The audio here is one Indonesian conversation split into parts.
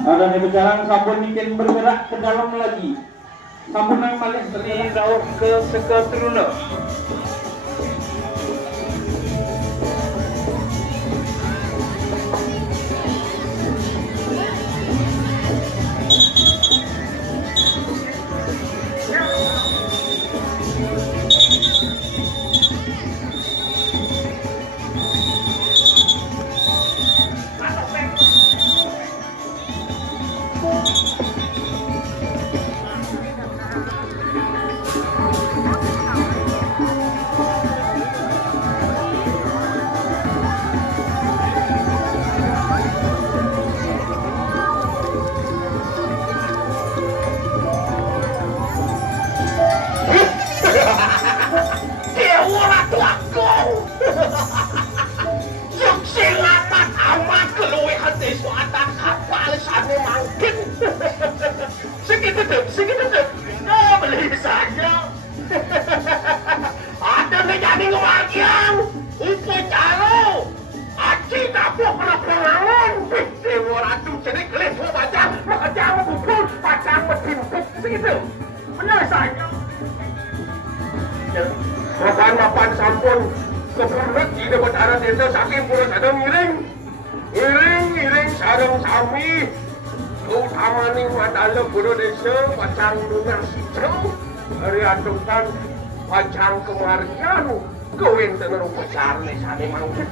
Ada di berjalan sampun bikin bergerak ke dalam lagi. Sampun nang malih Di daun ke seketruna. Mapan sampun kebulet di dapat arah desa saking pura sadang iring sarang sami utamaning madala pura desa pacang lunar sijau hari adukan pacang kemarian kawin tener upacar nesane mangkit.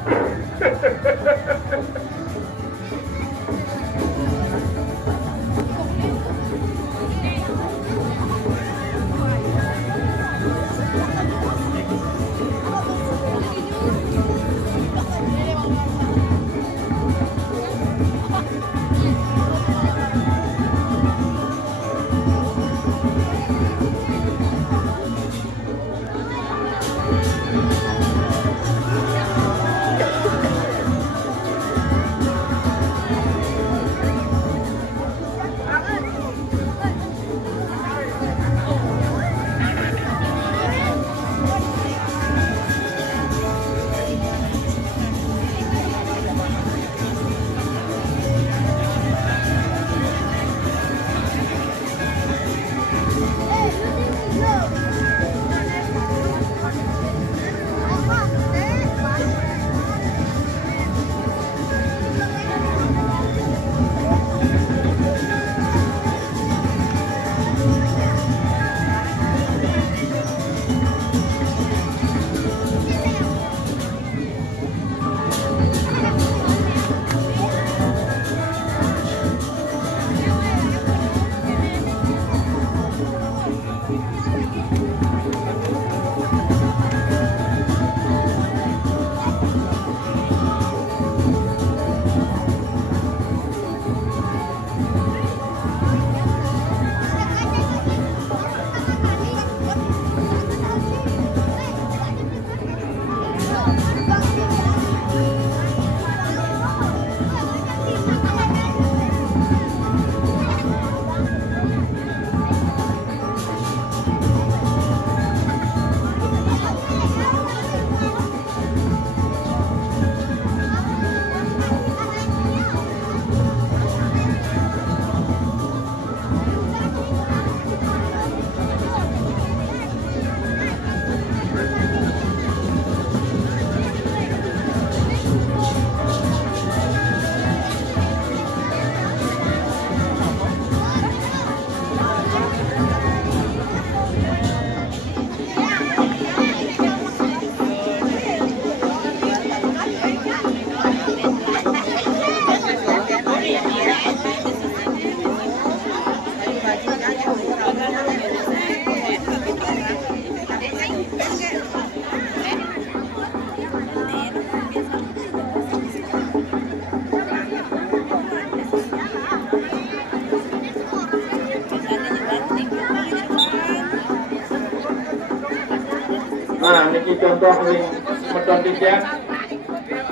Nah, niki contoh ning medon tijang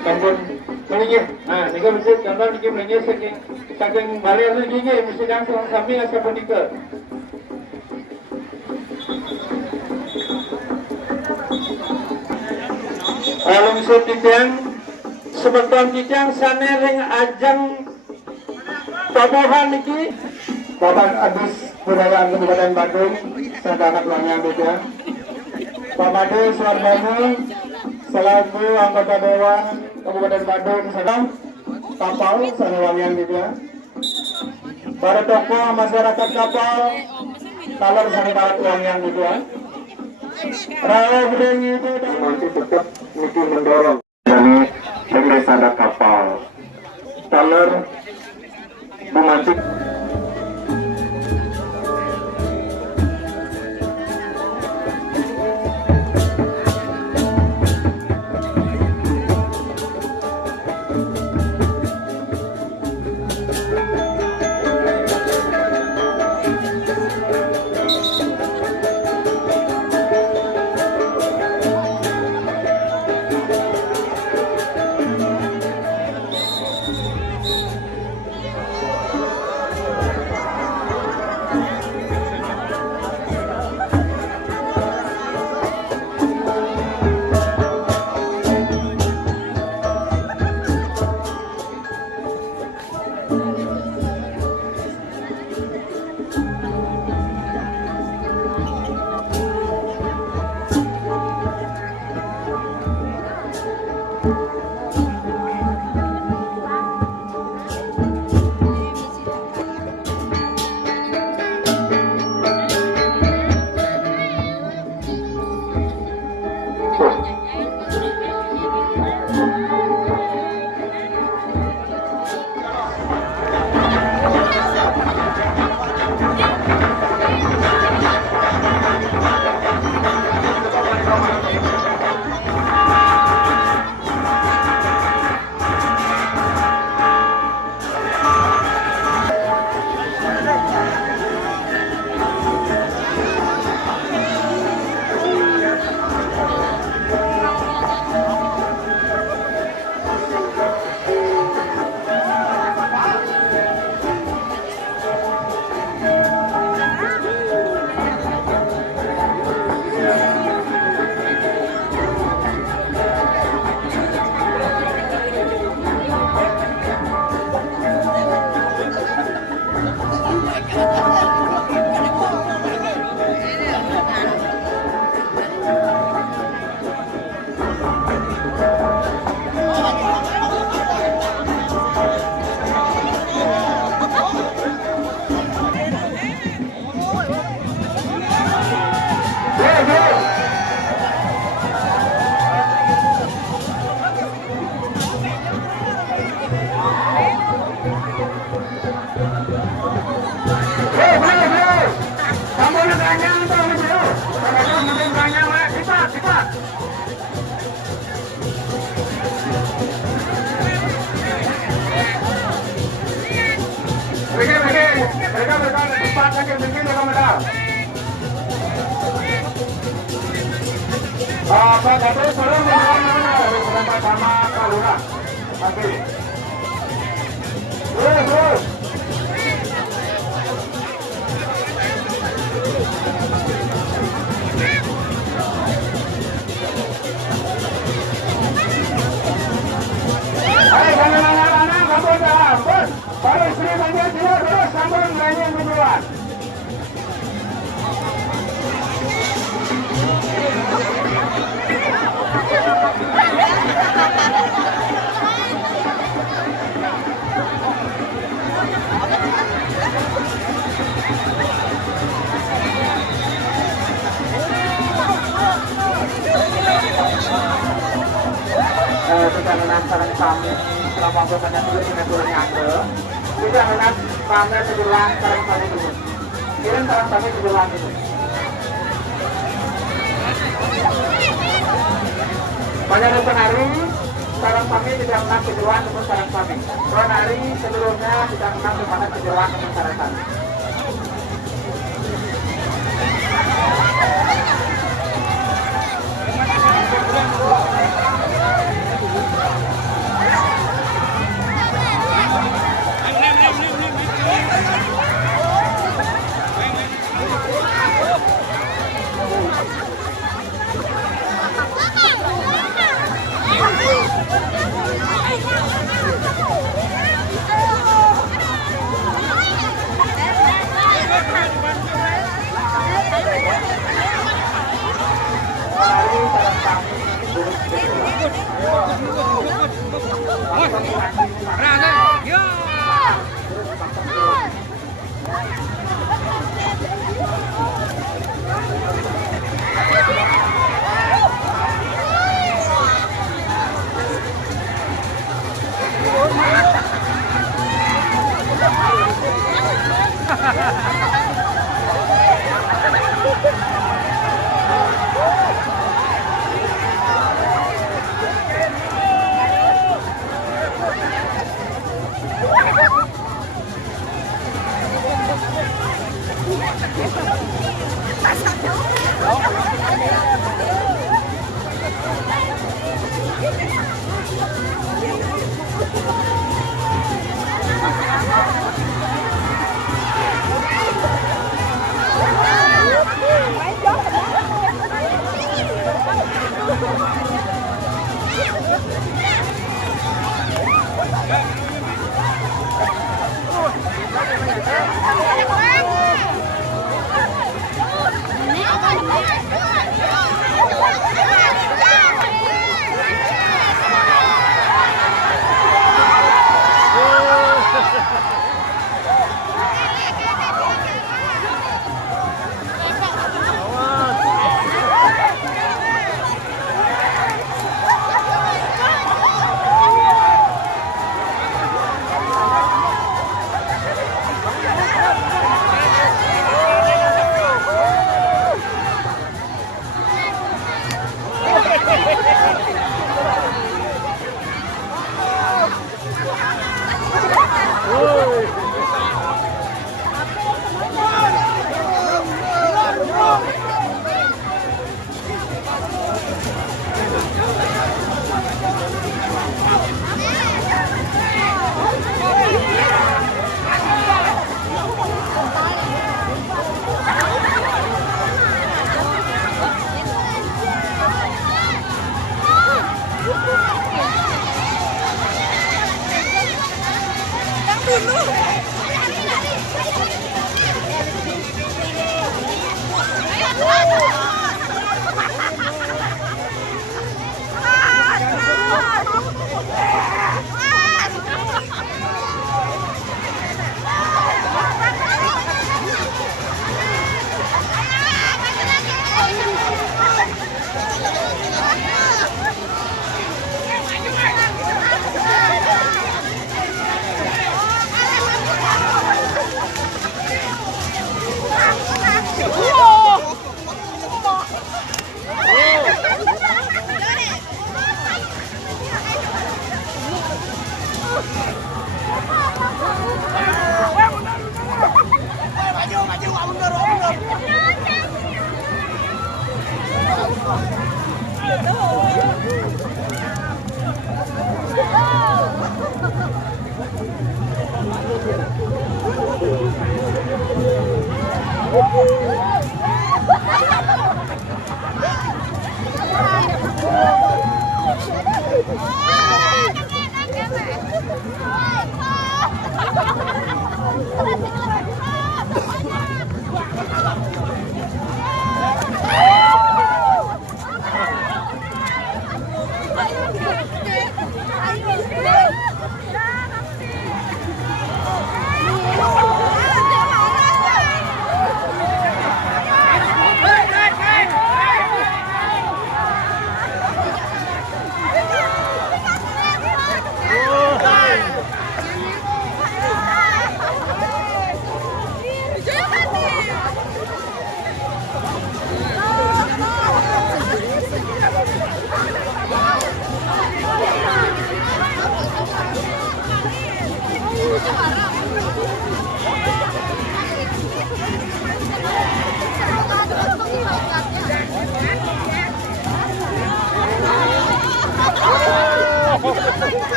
sampun mlingih. Nah, nika mesti contoh niki mlingih saking bali niki nggih mesti langsung sambil sampun nika. Lungsur tijang semeton tijang sane ring ajeng Tobohan niki Bapak Adis Budayaan Kabupaten Bandung Sadana Pelanggan Beda Pak Made Suwardono selaku anggota Dewan Kabupaten Bandung sedang kapal Sanawangian Beda para tokoh masyarakat kapal Taler Sanitarat Pelanggan Beda Raya Bedeng itu masih tetap niki mendorong dari sadar kapal Taler Bumantik Pak Gatot tolong bertempat sama Pak Lurah. Oke. Terus. Ayo jangan lama-lama, kamu dah ampun. Baru istri banyak dia terus sambung nyanyi berdua. Kita menantarkan kami selama berbanyak dulu dengan turunnya ke kita menat pamer sejelang sarang kami dulu kirim sarang kami sejelang itu pada penari sarang kami tidak menang sejelang untuk sarang kami penari sebelumnya tidak menang kepada sejelang untuk sarang kami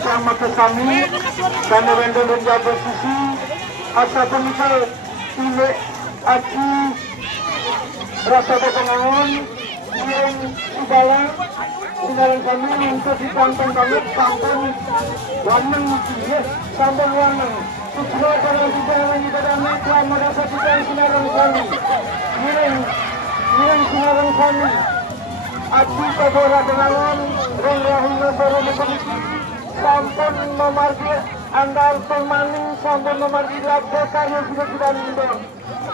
Sama kesami karena vendor dan jabat sisi asa pemikir ile aki rasa ketenangan yang udara tinggalan kami untuk ditonton kami tonton warnang ya sambal warnang semua kalau kita lagi pada mereka merasa kita sinaran kami mireng sinaran kami aki pada dengan rahim nasara memiliki sampun memargi andal pemaning sampun memargi labda karya sudah mendor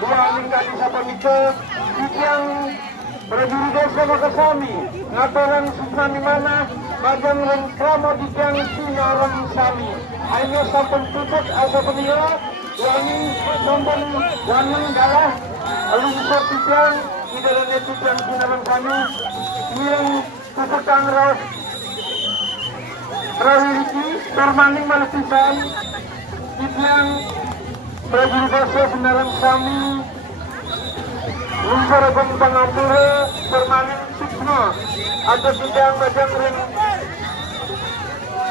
dua minggu di sampun itu yang berdiri desa makasami ngatoran susani mana bagian rengkramo di yang sinaran sami hanya sampun tutup asa penila wangi sampun wangi galah lalu bisa titian di dalamnya titian sinaran kami yang tutupan ros Rahiriki, permaning malutisan, itlang prajurit desa senaran kami, lumpur abang pangampura, permaning sukma, atau bidang ring,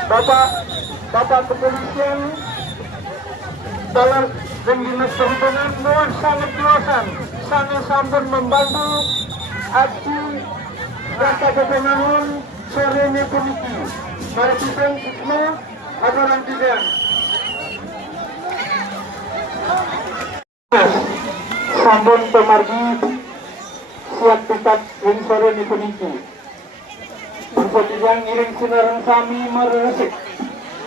bapak kepolisian, dalam dinas perhubungan, luar sangat luasan, sangat sampun membantu, aksi, rasa ketenangan, sorenya komiti. Mari kita semua aturan tidak. Sampun pemargi siap tukat ring sore ni puniki. Unsur tijang iring sinarang sami meresik.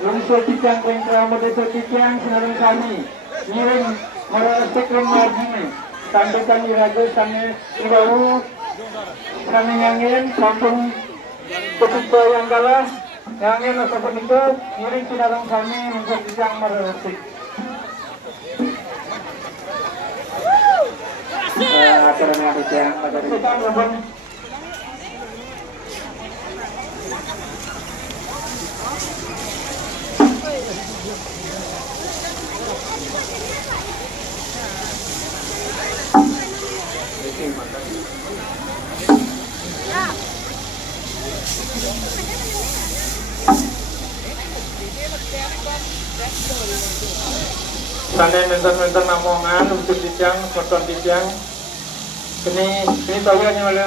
Unsur tijang ring keramat desa tijang sinarang sami. Iring meresik ring margini. Tandakan iraga sana ibau. Sana nyangin sampun ketika yang kalah. Nyangin atau penikah iring sinarang sami unsur tijang meresik. Aturan yang dijang pada kita ngomong Sandai menten-menten namongan untuk dijang, foton dijang. Kini tahu yang oleh